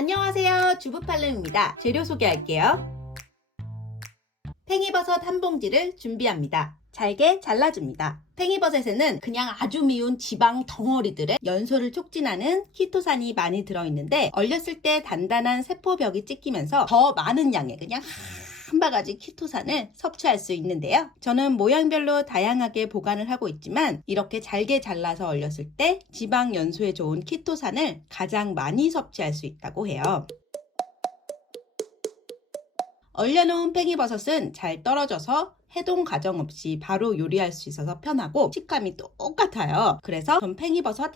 안녕하세요. 주부팔름입니다. 재료 소개할게요. 팽이버섯 한 봉지를 준비합니다. 잘게 잘라줍니다. 팽이버섯에는 그냥 아주 미운 지방 덩어리들의 연소를 촉진하는 키토산이 많이 들어있는데 얼렸을 때 단단한 세포벽이 찍히면서 더 많은 양의 그냥 한 바가지 키토산을 섭취할 수 있는데요. 저는 모양별로 다양하게 보관을 하고 있지만 이렇게 잘게 잘라서 얼렸을 때 지방 연소에 좋은 키토산을 가장 많이 섭취할 수 있다고 해요. 얼려놓은 팽이버섯은 잘 떨어져서 해동 과정 없이 바로 요리할 수 있어서 편하고 식감이 똑같아요. 그래서 전 팽이버섯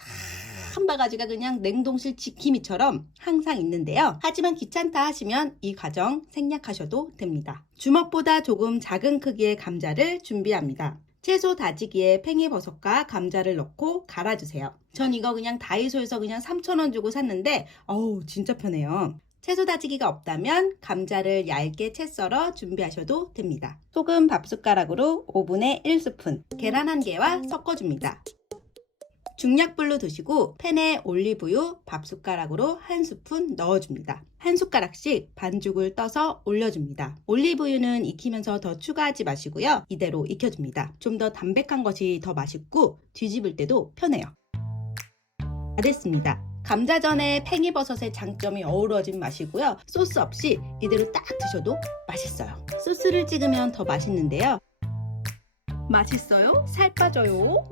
한 바가지가 그냥 냉동실 지킴이처럼 항상 있는데요. 하지만 귀찮다 하시면 이 과정 생략하셔도 됩니다. 주먹보다 조금 작은 크기의 감자를 준비합니다. 채소 다지기에 팽이버섯과 감자를 넣고 갈아주세요. 전 이거 그냥 다이소에서 그냥 3,000원 주고 샀는데 어우 진짜 편해요. 채소 다지기가 없다면 감자를 얇게 채 썰어 준비하셔도 됩니다. 소금 밥숟가락으로 5분의 1스푼, 계란 한 개와 섞어줍니다. 중약불로 두시고 팬에 올리브유 밥 숟가락으로 한 스푼 넣어줍니다. 한 숟가락씩 반죽을 떠서 올려줍니다. 올리브유는 익히면서 더 추가하지 마시고요. 이대로 익혀줍니다. 좀 더 담백한 것이 더 맛있고 뒤집을 때도 편해요. 다 됐습니다. 감자전에 팽이버섯의 장점이 어우러진 맛이고요. 소스 없이 이대로 딱 드셔도 맛있어요. 소스를 찍으면 더 맛있는데요. 맛있어요? 살 빠져요?